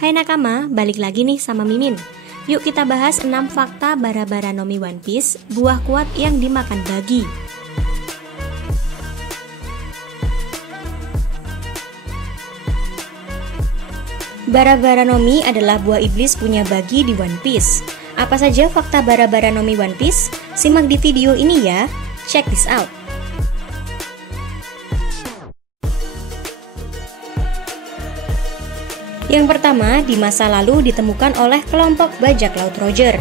Hai nakama, balik lagi nih sama Mimin. Yuk kita bahas 6 fakta Bara-Bara no Mi One Piece, buah kuat yang dimakan bagi. Bara-Bara no Mi adalah buah iblis punya bagi di One Piece. Apa saja fakta Bara-Bara no Mi One Piece? Simak di video ini ya. Check this out. Yang pertama, di masa lalu ditemukan oleh kelompok bajak laut Roger.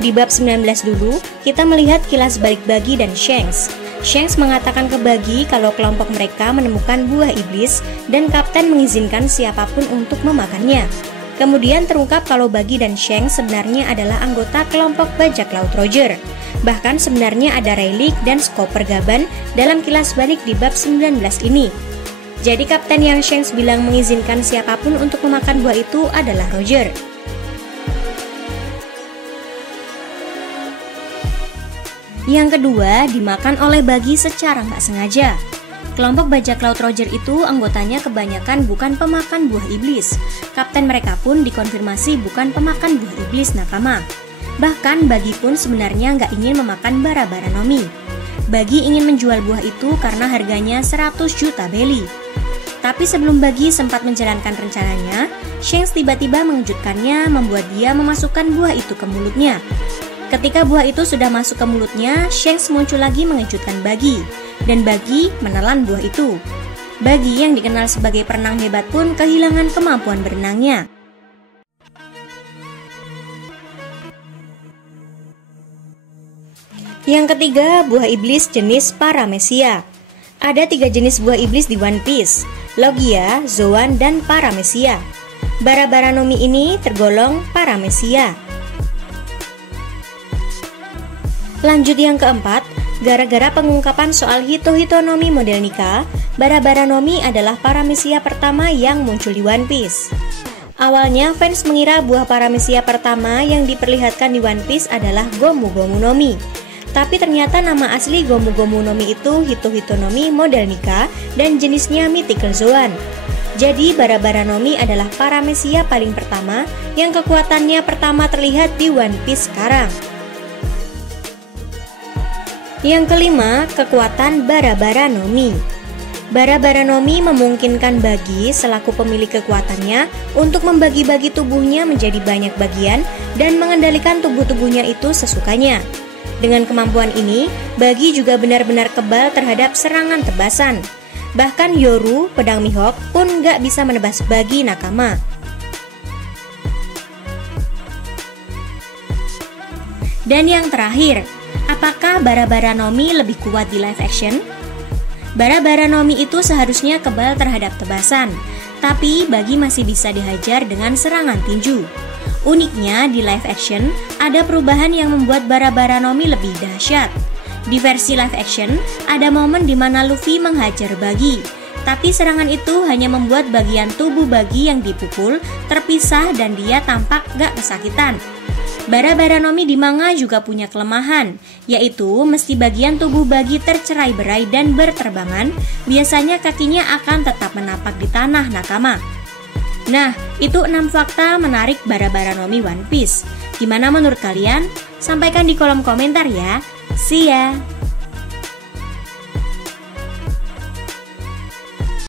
Di bab 19 dulu, kita melihat kilas balik Buggy dan Shanks. Shanks mengatakan ke Buggy kalau kelompok mereka menemukan buah iblis dan kapten mengizinkan siapapun untuk memakannya. Kemudian terungkap kalau Buggy dan Shanks sebenarnya adalah anggota kelompok bajak laut Roger. Bahkan sebenarnya ada Rayleigh dan Chopper Gaban dalam kilas balik di bab 19 ini. Jadi kapten yang Shanks bilang mengizinkan siapapun untuk memakan buah itu adalah Roger. Yang kedua, dimakan oleh Buggy secara nggak sengaja. Kelompok bajak laut Roger itu anggotanya kebanyakan bukan pemakan buah iblis. Kapten mereka pun dikonfirmasi bukan pemakan buah iblis nakama. Bahkan Buggy pun sebenarnya nggak ingin memakan Bara-Bara no Mi. Buggy ingin menjual buah itu karena harganya 100 juta belly. Tapi sebelum Buggy sempat menjalankan rencananya, Shanks tiba-tiba mengejutkannya membuat dia memasukkan buah itu ke mulutnya. Ketika buah itu sudah masuk ke mulutnya, Shanks muncul lagi mengejutkan Buggy, dan Buggy menelan buah itu. Buggy yang dikenal sebagai perenang hebat pun kehilangan kemampuan berenangnya. Yang ketiga, buah iblis jenis Paramecia. Ada 3 jenis buah iblis di One Piece, Logia, Zoan, dan Paramecia. Bara-Bara no Mi ini tergolong Paramecia. Lanjut yang keempat, gara-gara pengungkapan soal Hito-Hito no Mi model Nika, Bara-Bara no Mi adalah Paramecia pertama yang muncul di One Piece. Awalnya fans mengira buah Paramecia pertama yang diperlihatkan di One Piece adalah Gomu Gomu no Mi. Tapi ternyata nama asli Gomu Gomu no Mi itu Hito-Hito no Mi model Nika dan jenisnya Mythical Zoan. Jadi Bara-Bara no Mi adalah Paramecia paling pertama yang kekuatannya pertama terlihat di One Piece sekarang. Yang kelima, kekuatan Bara-Bara no Mi. Bara-Bara no Mi memungkinkan Buggy selaku pemilik kekuatannya untuk membagi-bagi tubuhnya menjadi banyak bagian dan mengendalikan tubuh-tubuhnya itu sesukanya. Dengan kemampuan ini, Buggy juga benar-benar kebal terhadap serangan tebasan. Bahkan Yoru, pedang Mihawk, pun nggak bisa menebas Buggy nakama. Dan yang terakhir, apakah Bara-Bara no Mi lebih kuat di live action? Bara-Bara no Mi itu seharusnya kebal terhadap tebasan, tapi Buggy masih bisa dihajar dengan serangan tinju. Uniknya di live action, ada perubahan yang membuat Bara-Bara no Mi lebih dahsyat. Di versi live action, ada momen di mana Luffy menghajar Buggy, tapi serangan itu hanya membuat bagian tubuh Buggy yang dipukul terpisah dan dia tampak gak kesakitan. Bara-Bara no Mi di manga juga punya kelemahan, yaitu mesti bagian tubuh Buggy tercerai-berai dan berterbangan, biasanya kakinya akan tetap menapak di tanah nakama. Nah, itu 6 fakta menarik Bara-Bara no Mi One Piece. Gimana menurut kalian? Sampaikan di kolom komentar ya. See ya!